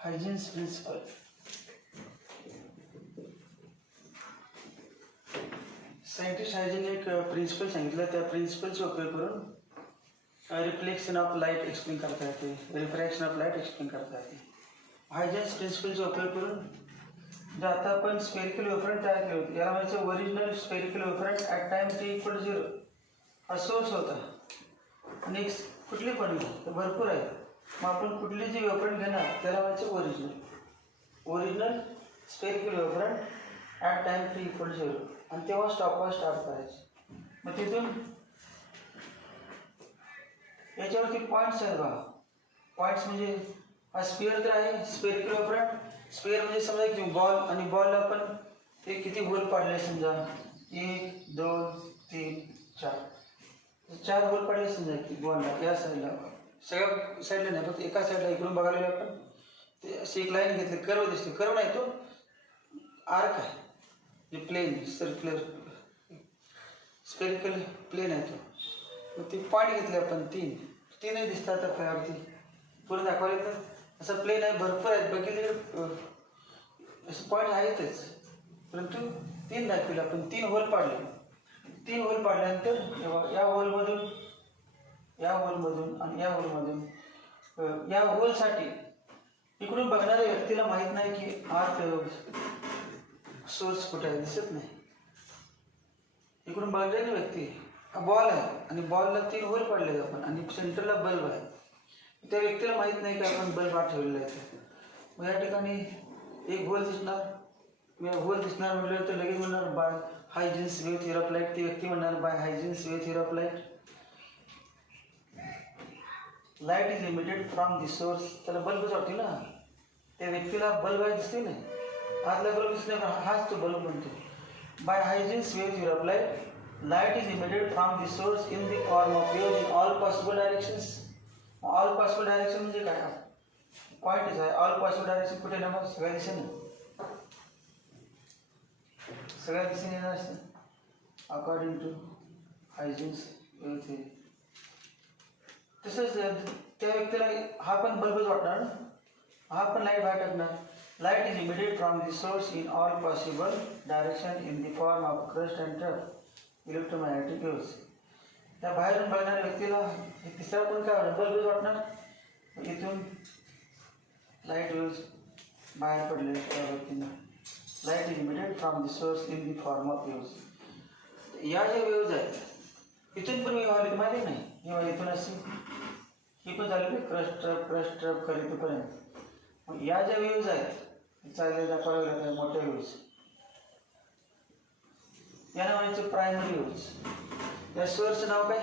हायजीन्स principal. Scientist hygiene एक प्रिन्सिपल सांगितलं, त्या प्रिन्सिपलचा उपयोग करून रिफ्लेक्शन ऑफ लाईट एक्सप्लेन करता येते, रिफ्रॅक्शन ऑफ लाईट एक्सप्लेन करता येते. हायजीन्स प्रिन्सिपलचा उपयोग करून जे आता आपण स्पेरिकल वेव्हफ्रंट तयार केले होते, याला म्हणायचं original spherical wavefront at time t = 0 हा सोर्स होता. आणि कुठली पण भरपूर आहे, मग आपण कुठली जी वेव्हफ्रंट घेणार त्याला म्हणायचं original spherical wavefront at time t = 0 आणि तेव्हा स्टॉपवर स्टार्ट करायचं. मग तिथून याच्यावरती पॉईंट्स आहेत बघा. पॉईंट्स म्हणजे हा स्पिअर तर आहे, स्पेरिकल वेव्हफ्रंट. स्पेअर म्हणजे समजा की बॉल, आणि बॉलला आपण ते किती होल पाडले समजा 1 2 3 4 होल पाडले समजा की बॉलला या साईडला, सगळ्या साईडला नाही फक्त एका साईडला. इकडून बघायला आपण ते अशी एक लाईन घेतली, कर्व दिसते. कर्व नाही, तो आर्क आहे, जे प्लेन सर्क्युलर स्पेरिकल प्लेन आहे तो. मग ते पॉईंट घेतले आपण तीनही दिसतात आपल्यावरती, पुढे दाखवले तर असं प्लेन आहे, भरपूर आहेत बघितले असं पॉईंट आहेतच, परंतु 3 दाखवले आपण. 3 होल पाडले. 3 होल पाडल्यानंतर या होलमधून आणि या होलमधून या होलसाठी इकडून बघणाऱ्या व्यक्तीला माहीत नाही की आर्क सोर्स कुठे आहे, दिसत नाही. इकडून बघणारी व्यक्ती हा बॉल आहे आणि बॉलला 3 होल पाडले आपण आणि सेंटरला बल्ब आहे. त्या व्यक्तीला माहीत नाही की आपण बल्ब हा ठेवलेला आहे. मग या ठिकाणी एक होल दिसणार म्हटलं तर लगेच म्हणणार by Huygens wave theory of light. ती व्यक्ती म्हणणार by Huygens wave theory of light, light is emitted from the source. त्याला बल्बच वाटते ना, त्या व्यक्तीला बल्ब आहे दिसते नाही, आतला बल्ब दिसत नाही, हाच तो बल्ब म्हणतो. By Huygens wave theory of light, light is emitted from the source in the form of waves in all possible directions. All possible direction म्हणजे काय? पॉइंट आहे ऑल पॉसिबल डायरेक्शन. कुठे ना मग सगळ्या दिशेने येणार असते अकॉर्डिंग टू हायजीन्स वेव्ह थिअरी. तसंच त्या व्यक्तीला हा पण बल्बच वाटणार ना, हा पण लाईट बाहेर टाकणार. Light is emitted from the source in all possible direction in the form of crust and trough electromagnetic waves. त्या बाहेरून बघणाऱ्या व्यक्तीला तिसरा पण काय वाटणार, बल्बच वाटणार. इथून लाईट वेव्स बाहेर पडले त्या व्यक्तींना. Light is emitted from the source in the form of waves. या ज्या वेव्ज आहेत इथून पण वेव्ह आली माहिती नाही, किंवा इथून अशी ही पण झाली क्रस्ट ट्रप करीपर्यंत. मग या ज्या वेव्ज आहेत चालल्या दाखवल्या मोठ्या वेव्स, याला म्हणायचं प्रायमरी वेव्स. त्या सोर्सचं नाव काय?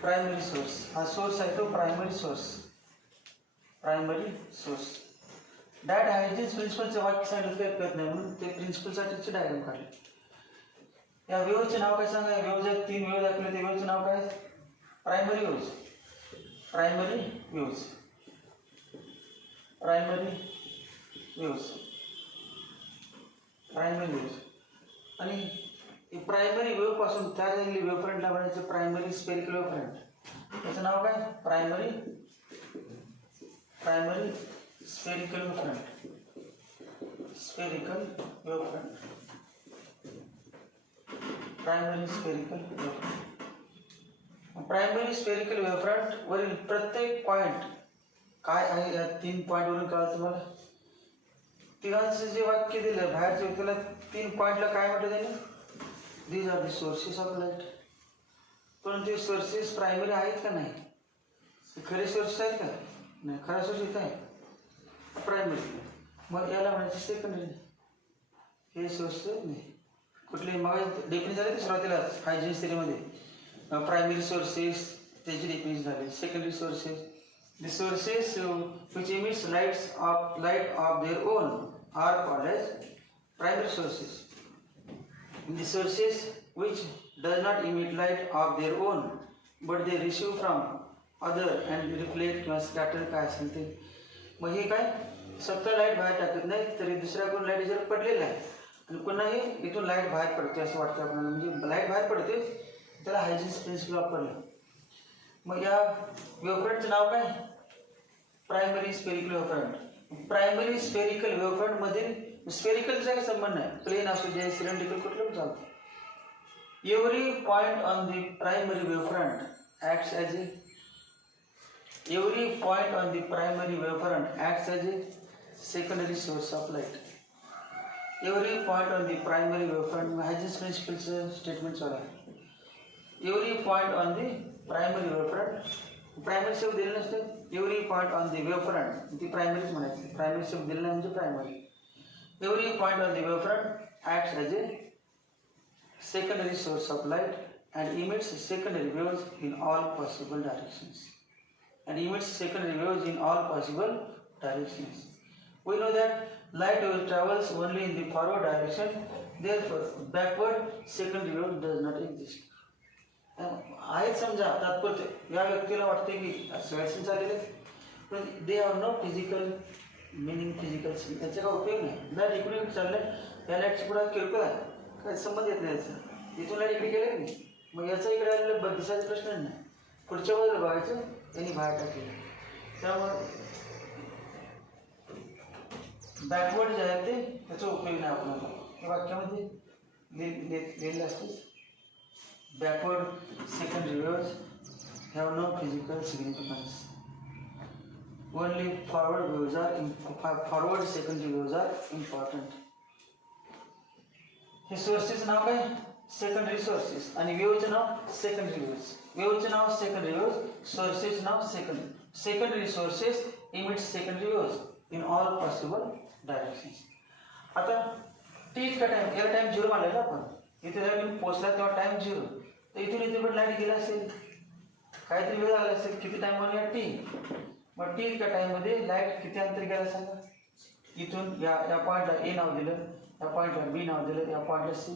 Primary source. हा सोर्स आहे तो प्रायमरी सोर्स. डायरेक्ट हायजीन्स प्रिन्सिपलचं वाक्य सांगितलं काही कळत नाही, म्हणून ते प्रिन्सिपलसाठीचे डायग्राम काढले. या वेव्हचं नाव काय सांगा. वेव्ज आहेत, 3 वेव्ह दाखवले, ते वेव्हचं नाव काय? Primary waves. आणि प्रायमरी वेव्ह पासून तयार झालेली वेव्हफ्रंटला म्हणायचं प्रायमरी स्पेरिकल वेव्हफ्रंट. त्याचं नाव काय? Primary spherical wavefront. Primary spherical wavefront वरील प्रत्येक पॉइंट काय आहे, या 3 पॉईंटवरून कळलं तुम्हाला. तिघांचं जे वाक्य दिलं बाहेरच्या व्यक्तीला, 3 पॉईंटला काय म्हटलं त्याने? These are the sources of light. पण ते सोर्सेस प्रायमरी आहेत का नाही? खरे सोर्सेस आहेत का? नाही. खरा सोर्स इथं आहे प्रायमरी. मग याला म्हणायचं सेकंडरी. हे सोर्स नाही कुठले. मग डेफिनेशन झाले सुरुवातीलाच हायजीन्स थिअरीमध्ये. प्रायमरी सोर्सेस त्याची डेफिनेशन झाली. Secondary sources, the sources which emits light of their own are called as primary sources. The sources which does not emit light of their own but they receive from other and reflect किंवा scatter काय असेल ते. मग हे काय स्वतः लाईट बाहेर टाकत नाही तरी दुसऱ्याकडून लाईट जर पडलेला आहे आणि पुन्हा इथून लाईट बाहेर पडते असं वाटतं आपल्याला. म्हणजे लाईट बाहेर पडते त्याला हायजीन्स प्रिन्सिपल वापरलं. मग या वेव्हफ्रंटचं नाव काय? Primary spherical wavefront. Primary spherical wavefront मधील स्फेरिकलचा काय संबंध नाही, प्लेन असू दे सिलेंड्रिकल कुठलं पण चालतं. Every point on the primary wavefront acts as a every point on the primary wavefront acts as a secondary source of light. Every point on the primary wavefront Huygens principles statement वाला. Every point on the primary wavefront, primary शब्द दिलेला नसतं. Every point on the wavefront ती प्रायमरीच म्हणायची. प्रायमरी शब्द दिलेला म्हणजे primary. Every point on the wavefront acts as a secondary source of light and emits secondary waves in all possible directions. And emits secondary waves in all possible directions. We know that light wave travels only in the forward direction, therefore backward secondary wave does not exist. आहे समजा तात्पुरते या व्यक्तीला वाटते की वॅक्सिन चाललेले पण they have no physical meaning physical त्याचा काय उपयोग नाही. लाईट इकडे चाललंय या लाईटची पुढे किरकोळ आहे काय संबंध येत नाही याचा. इथून लाईट इकडे गेले नाही मग याचा इकडे आलेला दिसायचा प्रश्न नाही. पुढच्या बाजूला बघायचं त्यांनी बाहेर टाकलेलं. त्यामुळे बॅकवर्ड जे आहे ते त्याचा उपयोग नाही आपल्याला. त्या वाक्यामध्ये लिहिलेलं असतं backward secondary waves have no physical significance. Only forward waves are forward secondary waves are important. हे सोर्सेस नाव काय सेकंडरी सोर्सेस आणि वेव्हचं नाव सेकंडरी वेव्हज. वेव्हचं नाव सेकंडरी वेव्हज, सोर्सेस नाव secondary. Secondary sources emits secondary waves in all possible directions. आता टी इतका टाइम याला टाइम 0 मानला ना आपण. इथे जेव्हा पोहोचला तेव्हा टाइम 0 तर इथून इथे पण लाईट गेला असेल काहीतरी वेळ लागला असेल. किती टाइम म्हणूया टी. मग टी इतक्या टाइममध्ये लाईट किती अंतर गेला सांगा. इथून या पॉईंटला ए नाव दिलं, या पॉईंटला बी नाव दिलं, या पॉईंटला सी.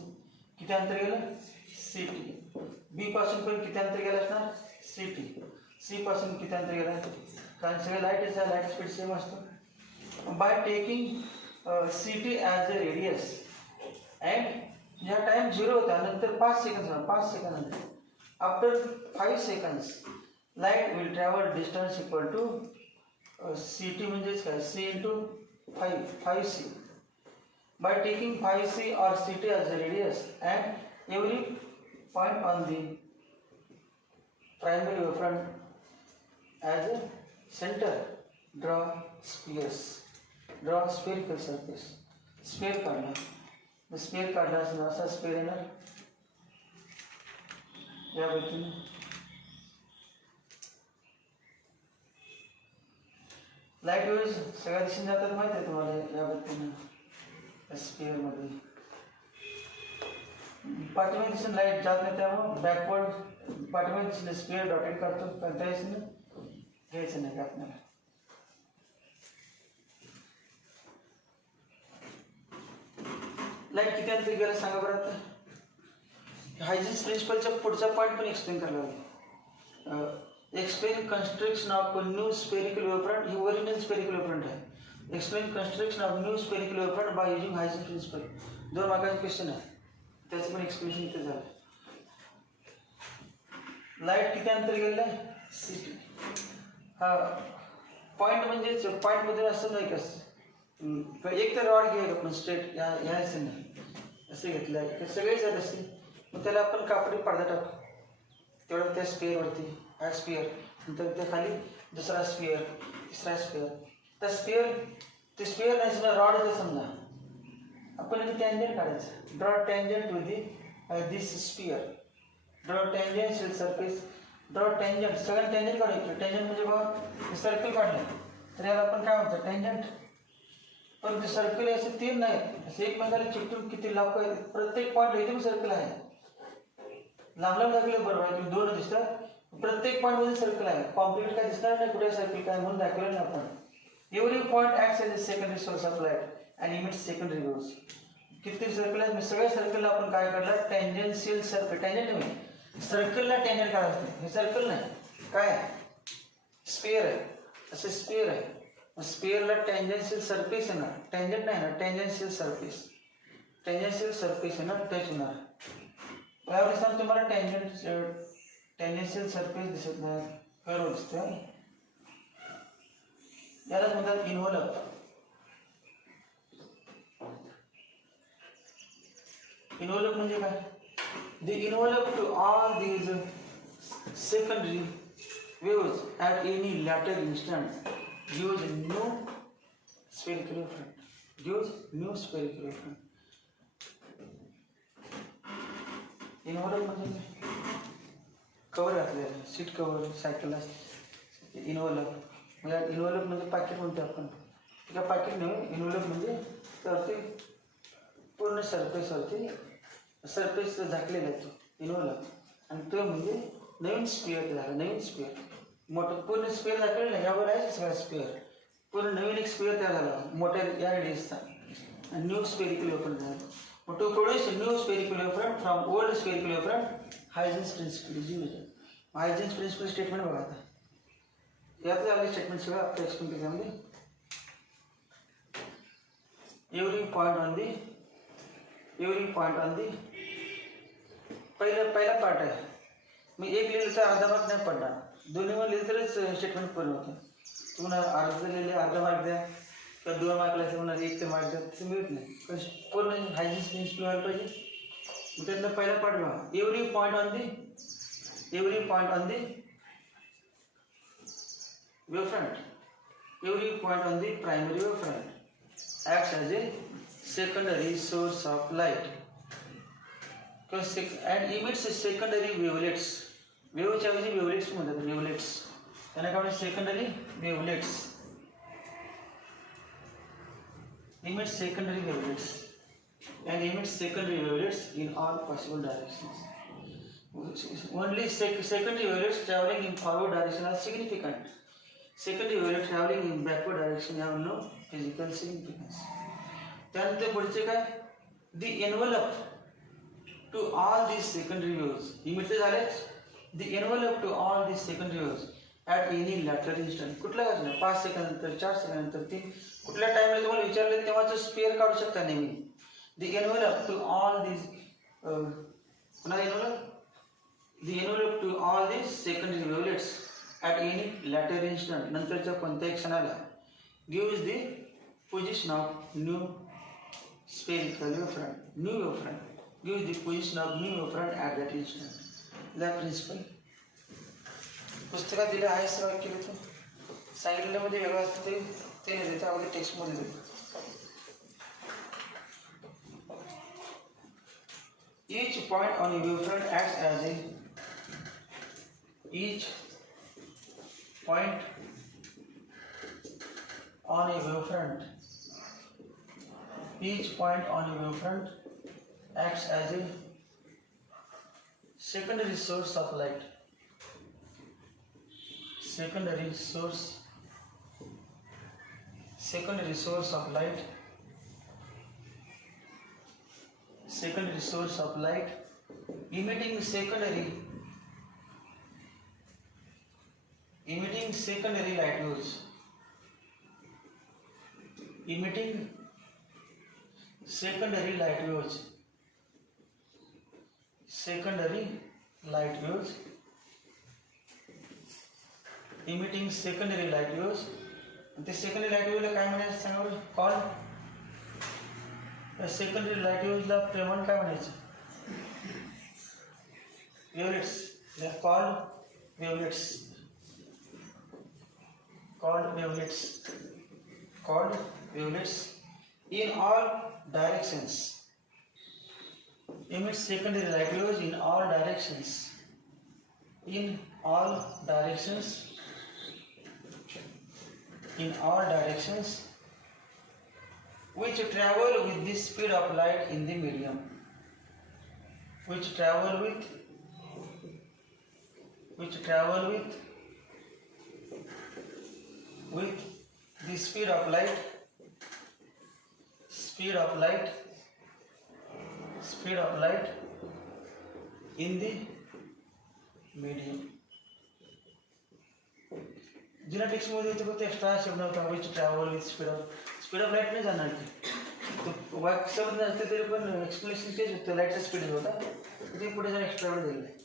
किती अंतर गेलं सी टी. बी पासून पण किती अंतर गेलं असणार सी टी. सी पासून किती अंतर गेलं कारण सगळे लाईट लाईट स्पीड सेम असतो. By taking C T as a radius and या टाइम 0 होता नंतर 5 सेकंद 5 सेकंद नंतर after 5 seconds light will travel distance equal to C T म्हणजेच काय C into 5 C. By taking 5c or ct as the radius and every point on the primary wavefront as a center, draw spheres. Draw spherical surface. Sphere काढला. The sphere काढला असा sphere येणार या पद्धतीने. Light waves सगळ्या दिशेने जातात माहिती आहे तुम्हाला या पद्धतीने. स्फिअर मध्ये पाठीमागे दिशेने लाईट जात नाही त्यामुळे बॅकवर्ड पाठीमागे दिशेने स्फिअर डॉटेड करतो पण त्या दिशेने घ्यायचं नाही आपल्याला. लाईट किती अंतर गेलं सांगा बरं. आता हायजेन्स प्रिन्सिपलच्या पुढचा पॉईंट पण एक्सप्लेन करायला लागेल. Explain construction of new spherical wavefront. ही ओरिजिनल स्फेरिकल वेव्हफ्रंट आहे. Explain construction of new spherical wavefront by using Huygens principle. 2 मार्काचा क्वेश्चन आहे त्याचं पण एक्सप्लेनेशन इथे झालं. लाईट किती अंतर गेलेलं आहे सी टी. हा पॉईंट म्हणजेच पॉईंटमध्ये असं नाही कसं एक तर रॉड घ्यायला आपण स्ट्रेट या नाही असे घेतलं आहे सगळे जात असते मग त्याला आपण कापडी पडदा टाकू तेवढं त्या स्पेअरवरती हा स्पेअर नंतर त्या खाली दुसरा स्पेअर तिसरा स्पेअर. त्या ते स्पेअर नाही समजा रॉड आहे समजा आपण इथे टँजंट काढायचं. Draw tangent to this sphere. Draw tangential surface. Draw tangent सगळ्यांना टँजंट काढायचं. टँजंट म्हणजे बघा सर्कल काढलं तर याला आपण काय म्हणतो टँजंट. पण ते सर्कल असे 3 नाही असे एकमेकाला चिकटून किती लांब आहेत प्रत्येक पॉईंट इथे सर्कल आहे. लांब लांब लागले बरोबर आहे तुम्ही 2 दिसतात प्रत्येक पॉईंट मध्ये सर्कल आहे. कॉम्प्लीट काय दिसणार नाही कुठे सर्कल काय म्हणून दाखवलं नाही आपण. Every point acts as a secondary source of light and emits secondary waves. किती सर्कल आहेत सगळ्या सर्कलला आपण काय काढलं टँजन्शियल सर्कल. टँजंट नाही सर्कलला टँजंट काढायचं. हे सर्कल नाही काय स्पेअर आहे असे स्पेअर आहे. स्पेअरला टँजन्शियल सरफेस आहे ना टँजंट नाही ना टँजन्शियल सरफेस. टँजन्शियल सरफेस आहे ना टच होणार. यावर दिसताना तुम्हाला टँजन्शियल सरफेस दिसत नाही कर्व दिसतं. यालाच म्हणतात इन्व्हॉल्व. इन्व्हॉल्व म्हणजे काय? The envelope to all these secondary waves at any later instant gives new spherical wavefront. Gives new spherical wavefront. Involve म्हणजे कवर घातलेलं सीट कवर सायकल असते इन्व्हॉल्व म्हणजे इन्व्हॉल्व म्हणजे पाकिट म्हणतो आपण त्या पाकिट नाही इन्व्हॉल्व म्हणजे तर ते पूर्ण सरफेस झाकलेला आहे तो इन्व्हॉल्व आणि तो म्हणजे नवीन स्पिअर झाला नवीन स्पिअर मोठं पूर्ण स्पिअर झाकलेलं नाही यावर आहे सगळा स्पिअर पूर्ण नवीन एक स्पिअर तयार झाला मोठ्या या डिस्कचा आणि न्यू स्पेरिकल वेव्हफ्रंट झाला मग to produce new spherical wavefront from old spherical wavefront Huygens principle is used Huygens principle statement बघा आता यातलं आपले स्टेटमेंट सगळं आपल्या एक्सप्लेन केल्यामध्ये एव्हरी पॉईंट ऑन दी पहिला पार्ट आहे मी एक लिहिलं तर अर्धा मार्क नाही पडणार दोन्ही वर लिहिलं तरच स्टेटमेंट पूर्ण होतं तुम्हाला अर्धा लिहिले अर्धा मार्क द्या किंवा 2 मार्कला तुम्हाला 1 मार्क द्या तसं मिळत नाही पण पूर्ण हायजिन्स प्रिन्सिपल व्हायला पाहिजे मग त्यातला पहिला पार्ट बघा every point on the wavefront every point on the primary wavefront acts as a secondary source of light and emits secondary wavelets. Waves ऐवजी wavelets म्हणतात wavelets. त्यांना काय म्हणतात secondary wavelets. Emits secondary wavelets and emits secondary wavelets in all possible directions. Only secondary wavelets traveling in forward direction are significant. Secondary wavelets traveling in backward direction have no physical significance. त्यानंतर पुढचे काय the envelope to all these secondary waves emitted झाले the envelope to all these secondary waves at any later instant कुठला वाजला 5 सेकंद नंतर 4 सेकंद नंतर 3 कुठल्या टाइमला तुम्हाला विचारलं तेव्हाच स्पेअर काढू शकता नेहमी the envelope to all these पुन्हा the envelope to all these secondary wavelets at any later instant नंतरच्या कोणत्याही क्षणाला gives the position of new spherical wavefront. New wavefront gives the position of new wavefront at that instant. The principle. पुस्तकात दिलं आहे सर केलं तर सांगितलेलं मध्ये वेगळं असतं ते नाही देतं अगोदर टेक्स्टमध्ये देतं each point on a wavefront acts as a each point on a wavefront acts as a secondary source of light secondary source of light emitting secondary light waves emitting secondary light waves emitting secondary light waves ते secondary light wave ला काय म्हणायचं सांगा बरं call secondary light waves ला प्रमाण काय म्हणायचं wavelets they are called wavelets in all directions emit secondary light waves in all directions which travel with the speed of light in the medium which travel with the speed of light in the medium जुना text मध्ये येते फक्त extra शब्द होता which travel with speed of light नाही जाणार की वाक्य शब्द नसते तरी पण एक्सप्लेनेशन तेच होतं लाईटचा स्पीड होता ते पुढे जरा एक्स्ट्रा वेळ दिलेला आहे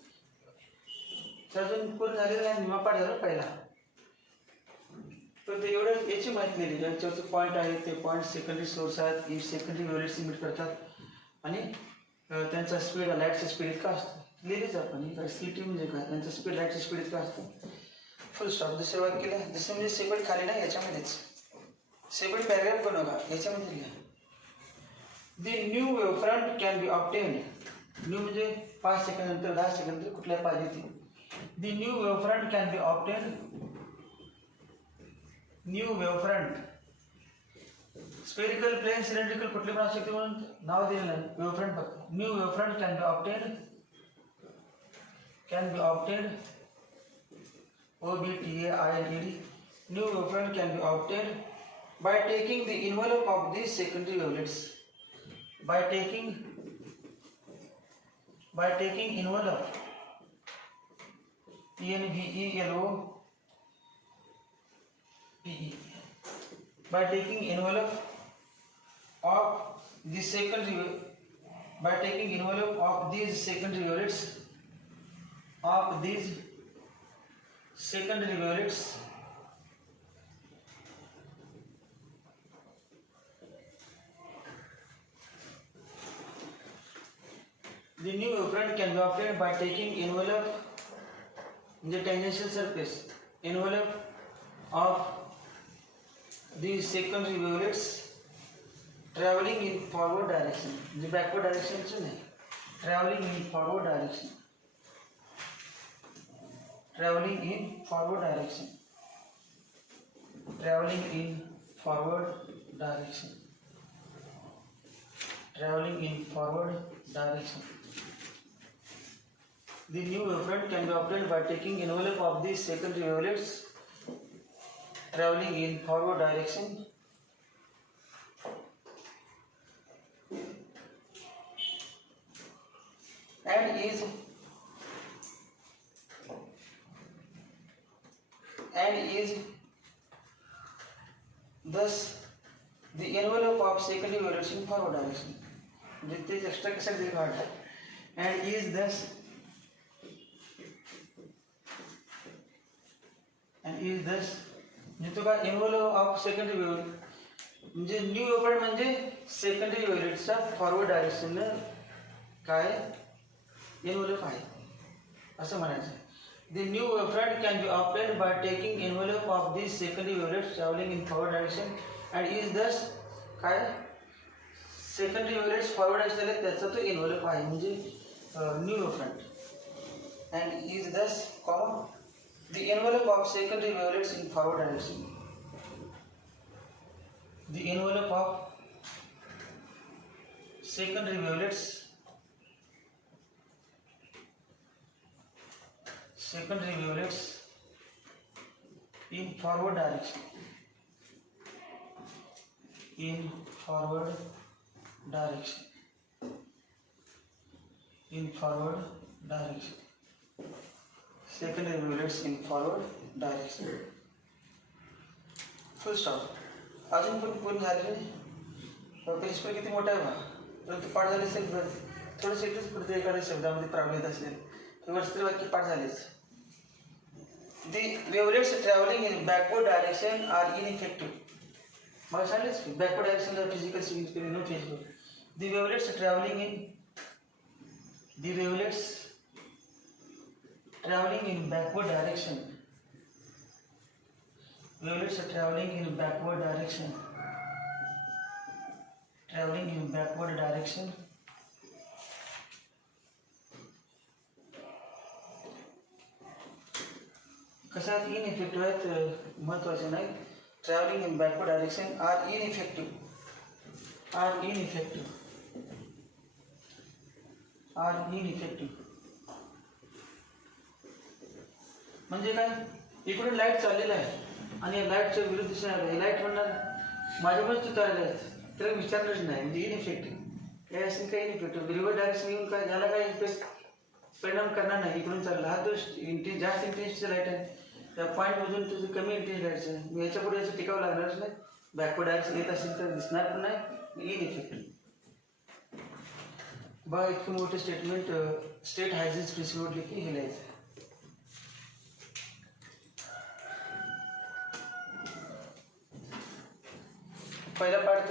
तर अजून पूर्ण झालेलं नाही निमा पाठ झाला पहिला तर ते एवढं याची माहिती दिली ज्यांच्यावरचे पॉईंट आहे ते पॉईंट सेकंडरी सोर्स आहेत सेकंडरी वेव्हलेट्स इमिट करतात आणि त्यांचा स्पीड लाईटचा स्पीड इतका असतो लिहिलेच आपण इकडे CT म्हणजे काय त्यांचा स्पीड लाईटची स्पीड इतका असतो. Full stop. दुसरे वाक्य जसं म्हणजे सेपरेट खाली नाही याच्यामध्येच सेपरेट पॅराग्राफ पण बघा याच्यामध्ये लिहा. The new wavefront can be obtained. New म्हणजे 5 सेकंद नंतर 10 सेकंद नंतर कुठल्या पाहिजे ती. The new wavefront can be obtained. New wavefront spherical plane cylindrical कुठले पण असू शकते म्हणून नाव दिलेलं आहे wavefront फक्त. New wavefront can be obtained OBTAINED. New wavefront can be obtained by taking the envelope of these secondary wavelets. By taking envelope ENVELOPE. By taking envelope of the secondary wavelets the new wavefront can be obtained by taking envelope the tangential surface envelope of these secondary wavelets traveling in forward direction. The backward direction च नाही, traveling in forward direction. Traveling in forward direction. Traveling in forward direction. Traveling in forward direction. The new wavefront can be obtained by taking envelope of these secondary wavelets traveling in forward direction and is thus the envelope of secondary wavelets in forward direction. This extra कैसे दिखा है and is thus म्हणजे तो का envelope of secondary wavelet म्हणजे न्यू वेव्हफ्रंट म्हणजे सेकंडरी वेव्हलेटचा फॉरवर्ड डायरेक्शन काय एन्व्हलप आहे असं म्हणायचं. The new wavefront can be obtained by taking envelope of these secondary wavelets traveling in forward direction and is thus काय secondary wavelets forward direction त्याचा तो envelope आहे म्हणजे new wavefront and is thus the envelope of secondary wavelets in forward direction. The envelope of secondary wavelets in forward direction. Secondary wavelets in forward direction. Full stop. अजून पण पूर्ण झाले नाही. पेज पण किती मोठा आहे बा परंतु पाठ झाले असेल थोडंसं एकच पुढे एखाद्या शब्दामध्ये प्रॉब्लेम येत असेल तर वरचे वाक्य पाठ झालेच. The wavelets traveling in backward direction are ineffective. मला सांगितलेच की backward direction ला physical significance no physical. The wavelets traveling in backward direction. Wavelets are traveling in backward direction. कसा इनइफेक्टिव्ह आहेत महत्वाचे नाही. Travelling in backward direction are ineffective. म्हणजे काय इकडून लाईट चाललेला आहे आणि या लाईटच्या विरुद्ध दिशेने आलं लाईट म्हणणार माझ्याकडे तू चालले आहेत तर विचारलंच नाही म्हणजे इनइफेक्टिव्ह. हे असेल काय इनइफेक्टिव्ह रिव्हर्स डायरेक्शन येऊन काय याला काय इफेक्ट परिणाम करणार नाही. इकडून चालला हा तो जास्त इंटेन्सिटीचा लाईट आहे त्या पॉईंटमधून तुझं कमी इंटेन्सिटी लाईटचं आहे याच्या पुढे याचं टिकावं लागणारच नाही. बॅकवर्ड डायरेक्शन येत असेल तर दिसणार पण नाही इनइफेक्टिव्ह. बा इतकं मोठं स्टेटमेंट स्टेट हायझिस प्रिन्सिपल की हे लिहायचं. पहिला पार्ट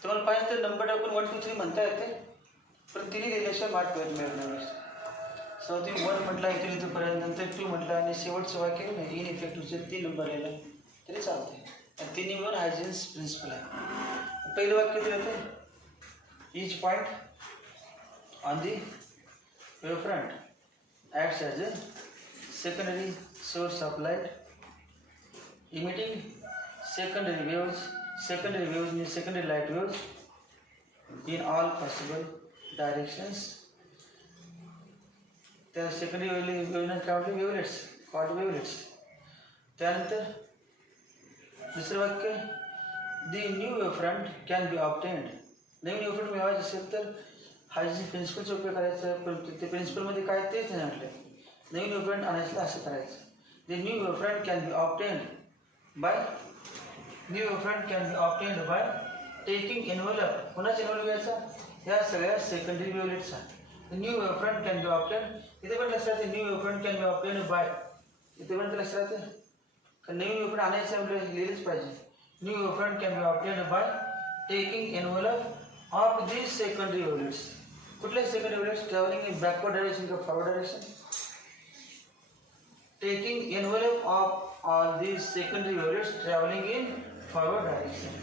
तर तुम्हाला पाहिजे तर नंबर टाकून 1 2 3 म्हणता येते, पण तिने दिल्याशिवाय मार्क मिळणार नाही. सो तुम्ही 1 म्हटला इथे इथेपर्यंत, नंतर 2 म्हटला आणि शेवटचं वाक्य नाही इनइफेक्टिव्हचे 3 नंबर यायला तरी चालते. आणि तिन्ही मिळून हायजिन्स प्रिन्सिपल आहे. पहिलं वाक्य दिलं ते each point on the wavefront acts as a secondary source of light, emitting secondary waves means secondary light waves in all possible directions. त्या सेकंडरी वेव्हना काय म्हटलं, वेव्हलेट्स, कॉल्ड वेव्हलेट्स. त्यानंतर दुसरं वाक्य दी new wavefront can be obtained. नवीन वेवफ्रंट मिळवायचं असेल तर हायजिन प्रिन्सिपलचा उपयोग करायचा, पण ते प्रिन्सिपलमध्ये काय तेच नाही म्हटलं. नवीन वेवफ्रंट आणायचं असं करायचं. The new wavefront can be obtained by taking envelope. कुणाचा एनव्हलप घ्यायचा, ह्या सगळ्या सेकंडरी वेव्हलेट्सचा. New wavefront can be obtained, इथे पण लक्षात राहते new wavefront can be obtained by, इथे पण लक्षात राहते. कारण नवीन वेवफ्रंट आणायचं आपल्याला लिहिलंच पाहिजे. New wavefront can be obtained by taking envelope of these secondary wavelets. कुठले secondary wavelets, travelling in backward direction का forward direction. Taking envelope of all these secondary wavelets travelling in forward direction.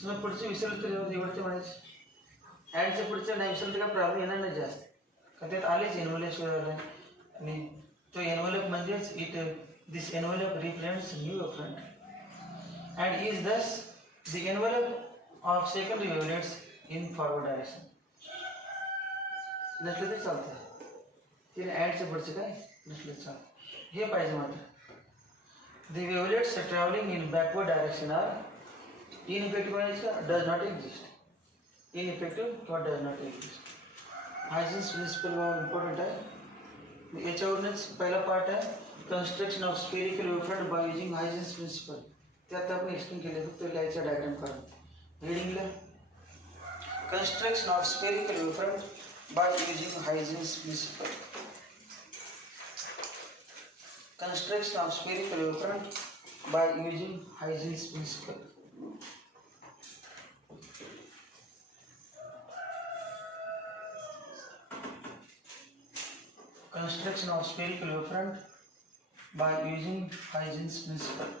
समजा पुढचं विसरलं तर एवढं ते म्हणायचं. ॲडच्या पुढचं नाही विसरलं तर काय प्रॉब्लेम येणार नाही जास्त, कारण त्यात आलेच एनव्हलप शिवाय. आणि तो एनव्हलप म्हणजेच this envelope represents new wavefront and is thus the envelope of secondary wavelets in forward direction. नसलं तरी चालतं, तिने ॲडचं पुढचं काय नसलं चालतं, हे पाहिजे मात्र. The wavelets travelling in backward direction are ineffective म्हणायचं, डज नॉट एक्झिस्ट. इनइफेक्टिव्ह किंवा does not exist. Huygens principle important आहे. याच्यावरूनच पहिला पार्ट आहे construction of spherical wavefront by using Huygens principle. त्यात आपण एक्सप्लेन केले, फक्त लिहायचा डायग्राम काढून. रीडिंगला construction of spherical wavefront by using Huygens principle. Construction of spherical wavefront by using Huygens principle. Construction of spherical wavefront by using Huygens principle.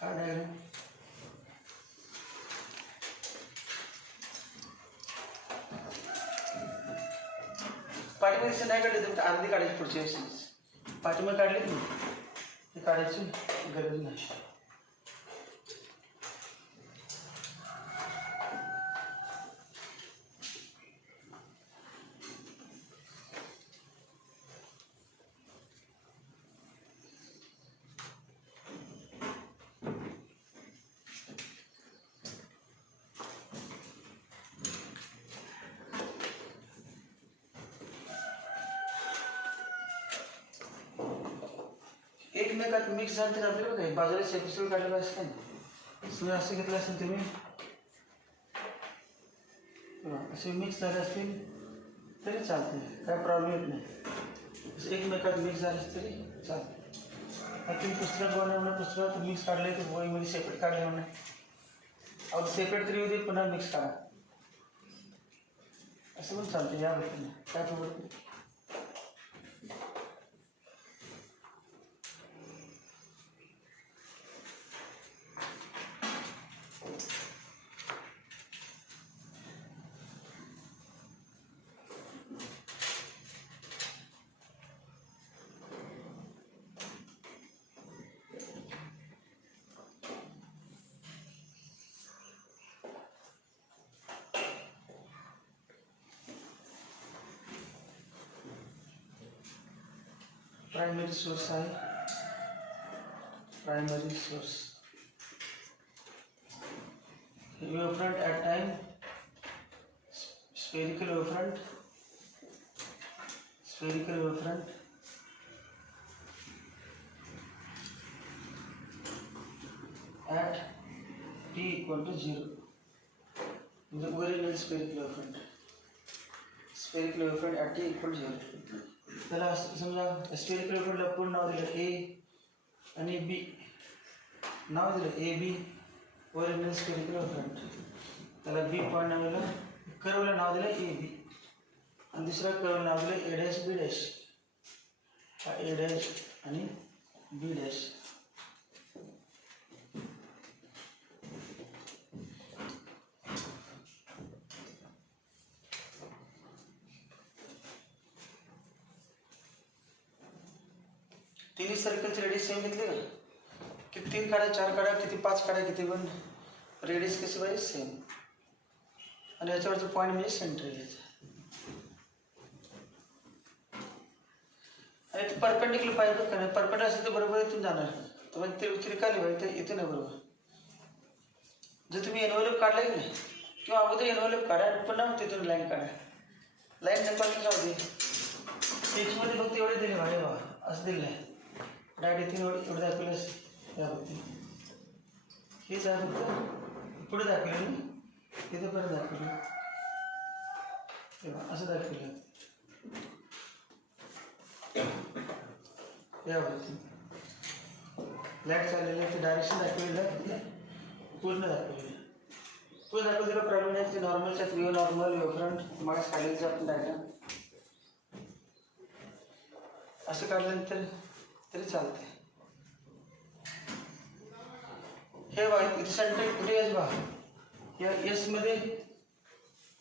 काय डायग्राम, पाठीमध्ये नाही काढले तर अर्धी काढायची पुढच्या वेळेस. पाठीमध्ये काढले ते काढायची गरज नाही. एकमेकात मिक्स झाले तर आपल्याला काय बाजारात एपिसोड काढलेला असं काय नाही. समजा असे घेतले असेल तुम्ही, असे मिक्स झाले असतील तरी चालते, काय प्रॉब्लेम येत नाही. एकमेकात मिक्स झाले तरी चालते. तुम्ही पुस्तकात बनवलं, पुस्तकात मिक्स काढले तर वहीमध्ये सेपरेट काढले म्हणा, अहो सेपरेट तरी होते, पुन्हा मिक्स काढा, असं पण चालते. या गोष्टीने काय प्रॉब्लेम. प्राइमरी सोर्स आहे, primary source wavefront at time, spherical wavefront, spherical wavefront at t equal to 0, म्हणजे original spherical wavefront, spherical wavefront at t equal to 0. त्याला समजा स्फेरिकल वेवफ्रंटला पूर्ण नाव दिलं ए आणि बी, नाव दिलं A B, original spherical wavefront. त्याला बी पॉईंट नाव दिलं, कर्वला नाव दिलं ए बी, आणि दुसरा कर्वला नाव दिलं ए डॅश बी डॅश. हा ए डॅश आणि बी डॅश. तिन्ही सर्कलचे रेडियस सेम घेतले का, किती 3 काढा, 4 काढा, किती 5 काढा, किती पण रेडियस कशी पाहिजे सेम. आणि याच्यावरचं पॉईंट म्हणजे सेंटर घ्यायचं. आणि ते परपेंडिक्युलर पाहिजे का नाही, परपेंडिक्युलर असेल तर बरोबर इथून जाणार, तर म्हणजे ते त्रिकाली पाहिजे तर इथे नाही बरोबर. जर तुम्ही एनव्हलप काढला की नाही, किंवा अगोदर एनव्हलप काढा, पुन्हा तिथून लाईन काढा, लाईन नंबर जाऊ दे. टेक्स्टमध्ये फक्त एवढे दिले भाई बा, असं दिलं आहे डायरेक्ट इथे एवढं दाखवलं यावरती, हेच आहे फक्त पुढे दाखवलं, तिथे परत दाखवलं, तेव्हा असं दाखवलं यावरती. लाईट चाललेलं आहे ते डायरेक्शन दाखवलेलं, पूर्ण दाखवलेलं, पूर्ण दाखवलेलं प्रॉब्लेम नाही. ते नॉर्मलच्या व्ह्यू नॉर्मल वेवफ्रंट मला काढायचं आपण डायग्राम असं काढल्यानंतर तरी चालते. हे बघा इथे सेंटर कुठे यायचं बघा, या एस मध्ये,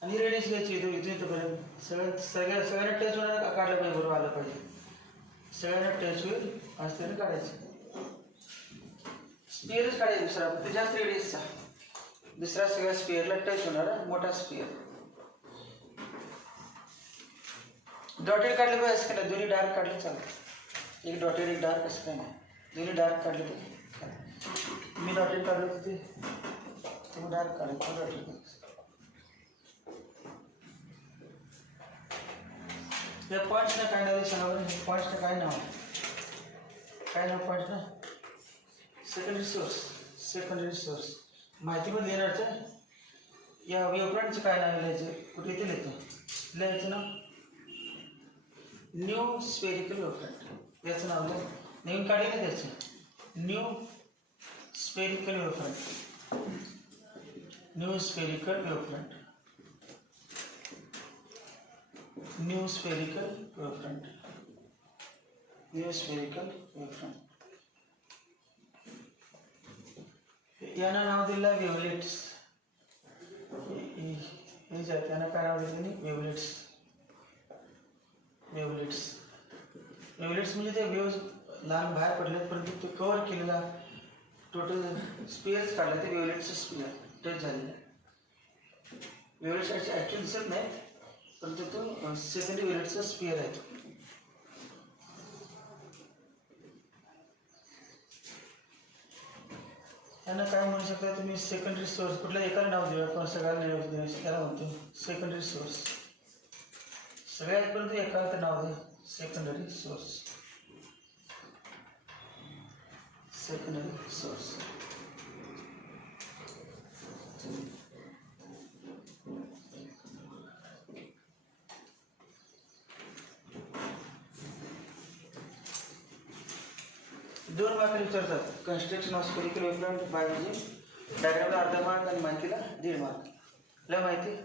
आणि रेडियस घ्यायची इथे इथे इथंपर्यंत सगळ्यांना टच होणार काढलं पाहिजे, बरोबर आलं पाहिजे, सगळ्यांना टच होईल असं तरी काढायचं. स्पिअरच काढायचं दुसरा, ते जास्त रेडियसचा दुसरा सगळ्या स्पिअरला टच होणारा मोठा स्पिअर. डॉटेड काढले पाहिजे असं नाही, दोन्ही डार्क काढले चालतं. एक डॉटेड एक डार्क असं काही नाही, दोन्ही डार्क काढले पाहिजे. मी डॉटेड काढलं होतं तुम्ही डार्क काढले, डॉटेड. या पॉईंट्सना काय नाव आहे सांगा, पॉईंट्सना काय नाव आहे, काय नाव पॉईंट्सना, सेकंडरी सोर्स, सेकंडरी सोर्स माहिती पण लिहिणारच आहे. या वेवफ्रंटचं काय नाव लिहायचं, कुठे इथे लिहायचं, लिहायचं नाव न्यू स्फेरिकल वेवफ्रंट, याचं नाव लिहा, नवीन काढले ना त्याचं, new spherical wavefront, new spherical wavefront, new spherical wavefront, new spherical wavefront. यानं नाव दिलं वेवलेट्स, हे जे त्यांना काय नाव दिलं, वेवलेट्स. वेवलेट्स, वेवलेट्स म्हणजे ते वेव्स लहान बाहेर पडलेत, परंतु ते कव्हर केलेला टोटल स्पेअर्स काढला, ते वेवलेट्सचं स्पेअर टच झालेलं. वेवलेट्स ॲक्च्युअली दिसत नाहीत, परंतु तो सेकंडरी वेवलेट्सचा स्पेअर आहे. त्यांना काय म्हणू शकता तुम्ही, सेकंडरी सोर्स, कुठल्या एकाला नाव देऊया पण सगळ्याला नाव देऊ, त्याला म्हणतो सेकंडरी सोर्स. सगळ्यात परंतु एकाला नाव द्या, सेकंडरी सोर्स, सेकंडरी सोर्स. 2 मार्क विचारतात. कन्स्ट्रक्शन ऑफ स्पेरिकल वेव्हफ्रंट बाय म्हणजे डायग्रामला अर्धा मार्क आणि माहितीला 1.5 मार्क. लय माहिती.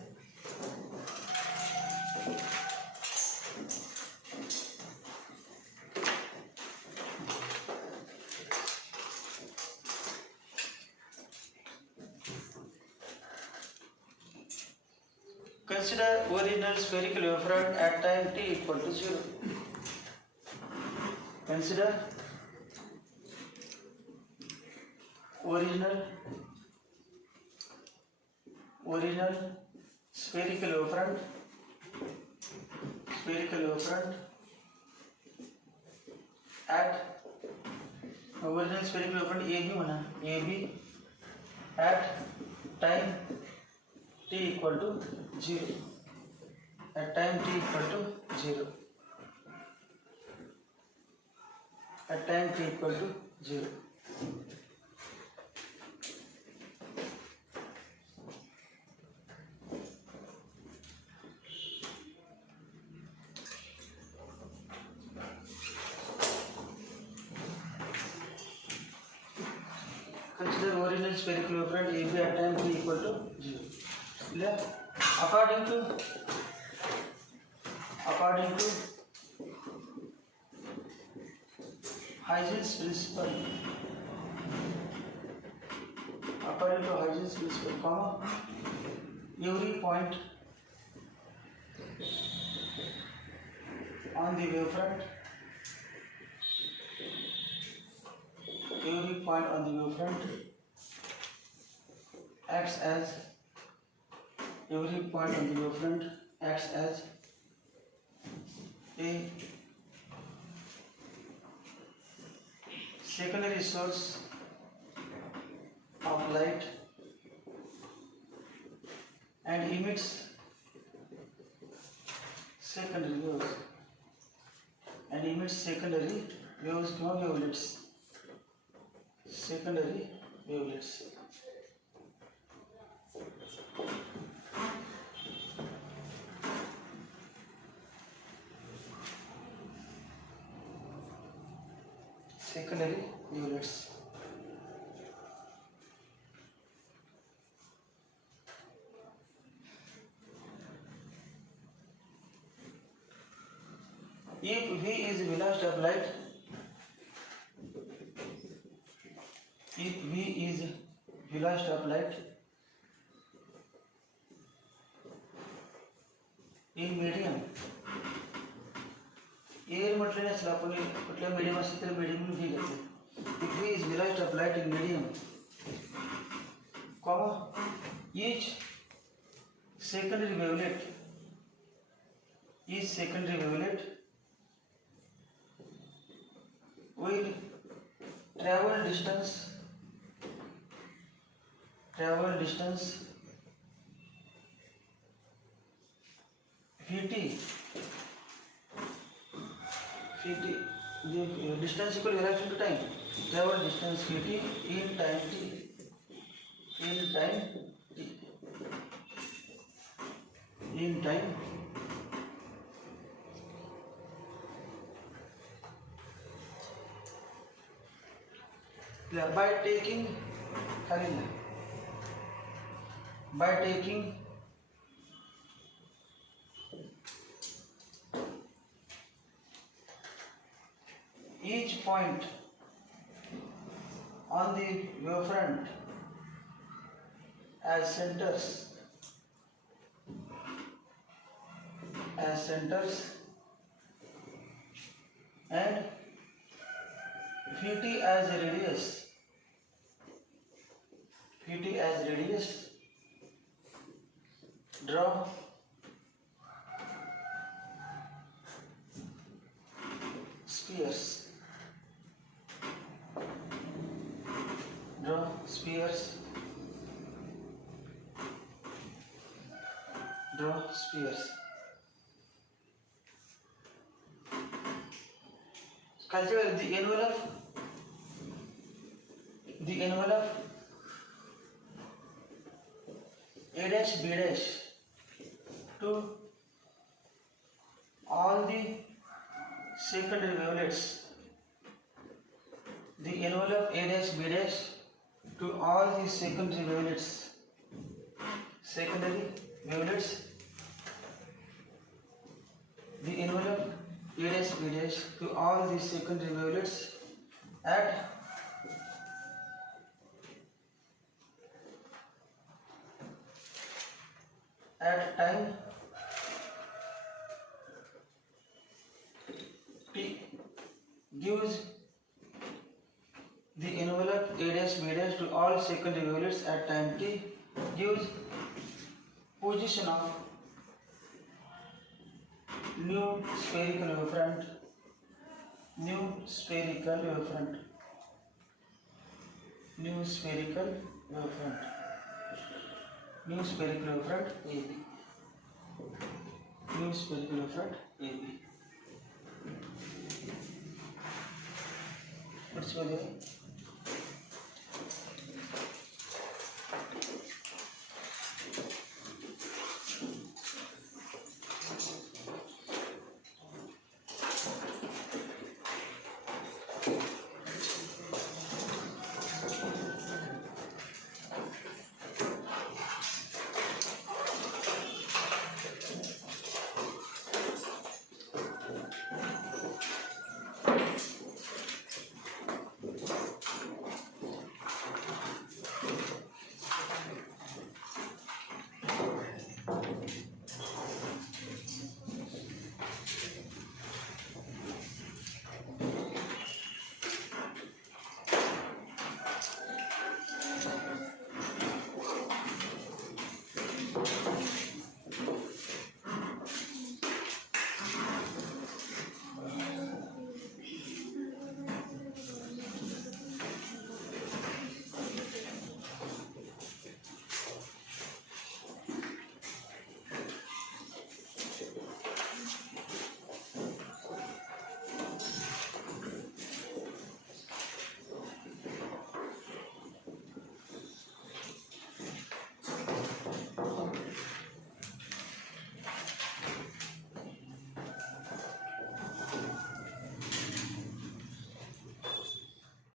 Consider original spherical wavefront at time t equal to 0. Consider original spherical wavefront at original spherical wavefront AB म्हणा AB at time t equal to 0. At time t equal to 0. At time t equal to 0. Consider original spherical wavefront AB at time t equal to 0. According to Huygens principle, every point on the wavefront acts as a secondary source of light and emits secondary waves or wavelets. Secondary wavelets. If V is velocity of light, in medium, air म्हटलं नसलं आपण कुठल्या मीडियम असेल तर medium V घेतो. If V is velocity of light in medium, each secondary wavelet will travel distance Vt. The distance equal relation to time. Travel distance Vt in time t. By taking each point on the wavefront as centers and Vt as radius, draw spheres. Culture the envelope A dash B dash to all the secondary wavelets the envelope A dash B dash to all the secondary wavelets. Secondary wavelets. The envelope A dash B dash to all the secondary wavelets at time t gives the envelope A dash B dash to all secondary wavelets at time t gives position of new spherical wavefront, new spherical wavefront, new spherical wavefront, new spherical wavefront AB, new spherical wavefront AB. What's your name?